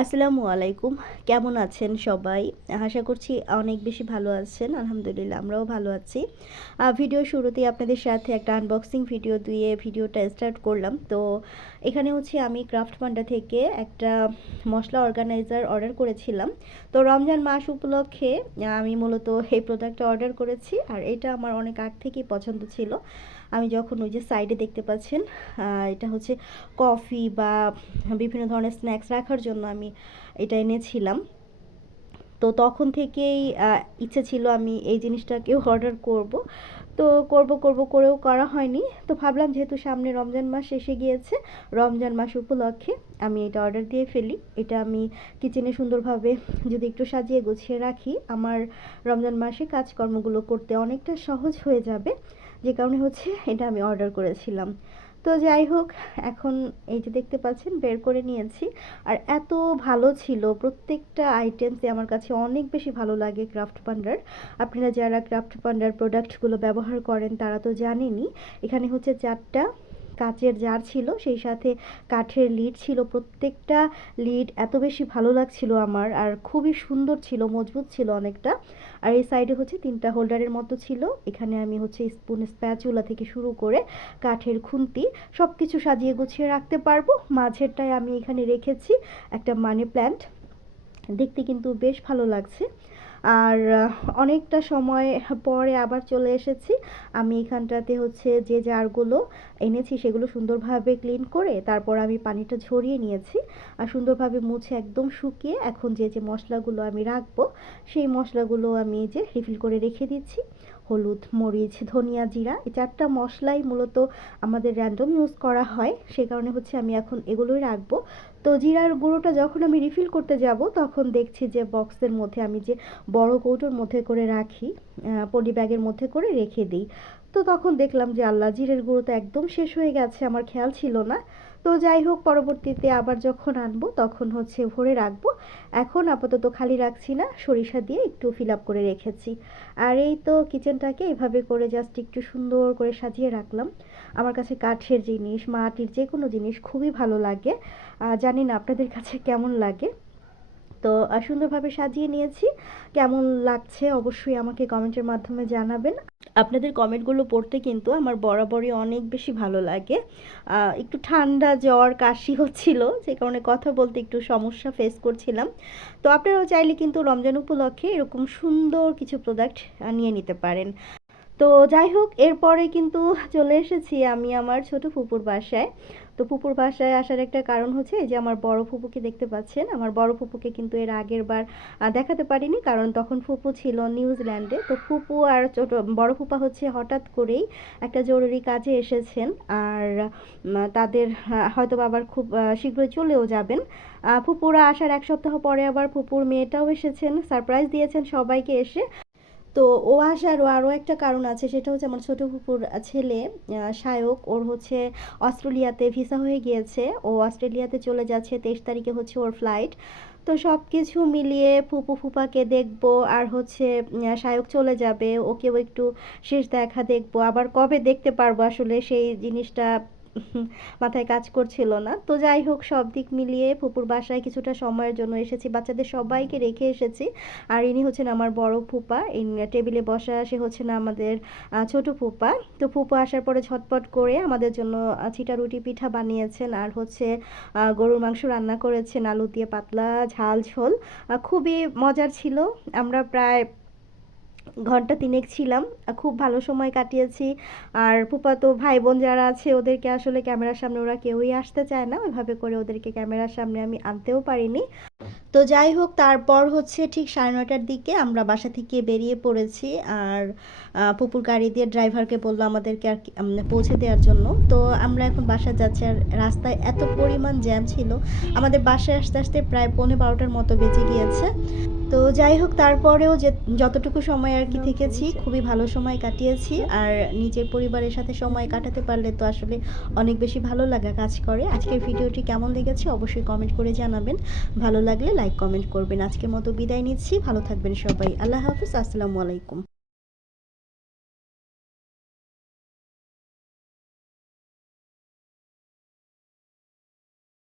আসসালামু আলাইকুম। কেমন আছেন সবাই? আশা করছি অনেক বেশি ভালো আছেন। আলহামদুলিল্লাহ আমরাও ভালো আছি। ভিডিওর শুরুতেই আপনাদের সাথে একটা আনবক্সিং ভিডিও দিয়ে ভিডিওটা স্টার্ট করলাম। তো এখানে হচ্ছে আমি ক্রাফট পান্ডা থেকে একটা মসলা অর্গানাইজার অর্ডার করেছিলাম। তো রমজান মাস উপলক্ষে আমি মূলত এই প্রোডাক্টটা অর্ডার করেছি। আর এটা আমার অনেক আগ থেকেই পছন্দ ছিল। আমি যখন ওই যে সাইডে দেখতে পাচ্ছেন, এটা হচ্ছে কফি বা বিভিন্ন ধরনের স্ন্যাক্স রাখার জন্য আমি এটা এনেছিলাম। তো তখন থেকেই ইচ্ছে ছিল আমি এই জিনিসটাকেও অর্ডার করব। তো করব করেও করা হয়নি। তো ভাবলাম যেহেতু সামনে রমজান মাস এসে গিয়েছে, রমজান মাস উপলক্ষে আমি এটা অর্ডার দিয়ে ফেলি। এটা আমি কিচেনে সুন্দরভাবে যদি একটু সাজিয়ে গুছিয়ে রাখি, আমার রমজান মাসে কাজকর্মগুলো করতে অনেকটা সহজ হয়ে যাবে। যে কারণে হচ্ছে এটা আমি অর্ডার করেছিলাম। তো যাই হোক, এখন এই যে দেখতে পাচ্ছেন বের করে নিয়েছি। আর এত ভালো ছিল, প্রত্যেকটা আইটেমসই আমার কাছে অনেক বেশি ভালো লাগে ক্রাফট পান্ডার। আপনারা যারা ক্রাফট পান্ডার প্রোডাক্টগুলো ব্যবহার করেন তারা তো জানেনই। এখানে হচ্ছে 4টা কাচের জার ছিল, সেই সাথে কাঠের লিড ছিল। প্রত্যেকটা লিড এত বেশি ভালো লাগছিল আমার, আর খুবই সুন্দর ছিল, মজবুত ছিল অনেকটা। আর এই সাইডে হচ্ছে 3টা হোল্ডারের মতো ছিল। এখানে আমি হচ্ছে স্পুন, স্প্যাচুলা থেকে শুরু করে কাঠের খুন্তি সব কিছু সাজিয়ে গুছিয়ে রাখতে পারবো। মাঝেরটায় আমি এখানে রেখেছি একটা মানি প্ল্যান্ট। দেখতে কিন্তু বেশ ভালো লাগছে। আর অনেকটা সময় পরে আবার চলে এসেছি। আমি এখানটাতে হচ্ছে যে জারগুলো এনেছি সেগুলো সুন্দরভাবে ক্লিন করে তারপর আমি পানিটা ঝরিয়ে নিয়েছি। আর সুন্দরভাবে মুছে একদম শুকিয়ে এখন যে মশলাগুলো আমি রাখবো সেই মশলাগুলো আমি যে রিফিল করে রেখে দিচ্ছি। হলুদ, মরিচ, ধনিয়া, জিরা, এই 4টা মশলাই মূলত আমাদের র্যান্ডম ইউজ করা হয়, সে কারণে হচ্ছে আমি এখন এগুলোই রাখবো। তো জিরার গুঁড়োটা যখন আমি রিফিল করতে যাব তখন দেখছি যে বক্সের মধ্যে আমি যে বড় কৌটোর মধ্যে করে রাখি, পলি ব্যাগের মধ্যে করে রেখে দিই। তো তখন দেখলাম যে আল্লাহ, জিরের গুঁড়ো তো একদম শেষ হয়ে গেছে, আমার খেয়াল ছিল না। তো যাই হোক, পরবর্তীতে আবার যখন আনবো তখন হচ্ছে ভরে রাখবো। এখন আপাতত খালি রাখছি না, সরিষা দিয়ে একটু ফিল আপ করে রেখেছি। আর এই তো কিচেনটাকে এভাবে করে জাস্ট একটু সুন্দর করে সাজিয়ে রাখলাম। আমার কাছে কাঠের জিনিস, মাটির যে কোনো জিনিস খুবই ভালো লাগে। জানি না আপনাদের কাছে কেমন লাগে। তো সুন্দরভাবে সাজিয়ে নিয়েছি। কেমন লাগছে অবশ্যই আমাকে কমেন্টের মাধ্যমে জানাবেন। আপনাদের কমেন্টগুলো পড়তে কিন্তু আমার বরাবরই অনেক বেশি ভালো লাগে। একটু ঠান্ডা, জ্বর, কাশি হচ্ছিল, যে কারণে কথা বলতে একটু সমস্যা ফেস করছিলাম। তো আপনারাও চাইলে কিন্তু রমজান উপলক্ষে এরকম সুন্দর কিছু প্রোডাক্ট নিয়ে নিতে পারেন। তো যাই হোক, এরপরে কিন্তু চলে এসেছি আমি আমার ছোট ফুপুর বাসায়। তো ফুপুর বাসায় আসার একটা কারণ হচ্ছে এই যে আমার বড় ফুপুকে দেখতে পাচ্ছেন। আমার বড় ফুপুকে কিন্তু এর আগের বার দেখাতে পারিনি, কারণ তখন ফুপু ছিল নিউজিল্যান্ডে। তো ফুপু আর ছোট বড় ফুপা হচ্ছে হঠাৎ করেই একটা জরুরি কাজে এসেছেন। আর তাদের হয়তো আবার খুব শীঘ্রই চলেও যাবেন। ফুপুরা আসার 1 সপ্তাহ পরে আবার ফুপুর মেয়েটাও এসেছেন, সারপ্রাইজ দিয়েছেন সবাইকে এসে। তো ও আসারও আরও একটা কারণ আছে, সেটা হচ্ছে আমার ছোট ফুপুর ছেলে সায়ক, ওর হচ্ছে অস্ট্রেলিয়াতে ভিসা হয়ে গিয়েছে। ও অস্ট্রেলিয়াতে চলে যাচ্ছে, 23 তারিখে হচ্ছে ওর ফ্লাইট। তো সব কিছু মিলিয়ে ফুপু ফুপাকে দেখবো, আর হচ্ছে সায়ক চলে যাবে, ওকেও একটু শেষ দেখা দেখবো। আবার কবে দেখতে পারবো আসলে সেই জিনিসটা মাথায় কাজ করছিল না। তো যাই হোক, সব দিক মিলিয়ে ফুপুর বাসায় কিছুটা সময়ের জন্য এসেছি, বাচ্চাদের সবাইকে রেখে এসেছি। আর ইনি হচ্ছেন আমার বড় ফুপা, টেবিলে বসা সে হচ্ছে না আমাদের ছোট ফুপা। তো ফুপা আসার পরে ঝটপট করে আমাদের জন্য চিটা রুটি পিঠা বানিয়েছেন, আর হচ্ছে গরুর মাংস রান্না করেছেন আলু দিয়ে পাতলা ঝাল ঝোল। খুবই মজার ছিল। আমরা প্রায় ঘন্টা 3 ছিলাম, খুব ভালো সময় কাটিয়েছি। আর ফুফাতো ভাই বোন যারা আছে ওদেরকে আসলে ক্যামেরার সামনে ওরা কেউই আসতে চায় না, ওইভাবে করে ওদেরকে ক্যামেরার সামনে আমি আনতেও পারিনি। তো যাই হোক, তারপর হচ্ছে ঠিক 9:30টার দিকে আমরা বাসা থেকে বেরিয়ে পড়েছি। আর পুপুর গাড়ি দিয়ে ড্রাইভারকে বললো আমাদেরকে আর কি পৌঁছে দেওয়ার জন্য। তো আমরা এখন বাসা যাচ্ছি, আর রাস্তায় এত পরিমাণ জ্যাম ছিল, আমাদের বাসায় আসতে আসতে প্রায় 11:45টার মতো বেজে গিয়েছে। তো যাই হোক, তারপরেও যে যতটুকু সময় আর কি থেকেছি খুবই ভালো সময় কাটিয়েছি। আর নিজের পরিবারের সাথে সময় কাটাতে পারলে তো আসলে অনেক বেশি ভালো লাগা কাজ করে। আজকের ভিডিওটি কেমন লেগেছে অবশ্যই কমেন্ট করে জানাবেন। ভালো লাগলে লাইক কমেন্ট করবেন। আজকের মতো বিদায় নিচ্ছি, ভালো থাকবেন সবাই। আল্লাহ হাফিজ, আসসালামু আলাইকুম।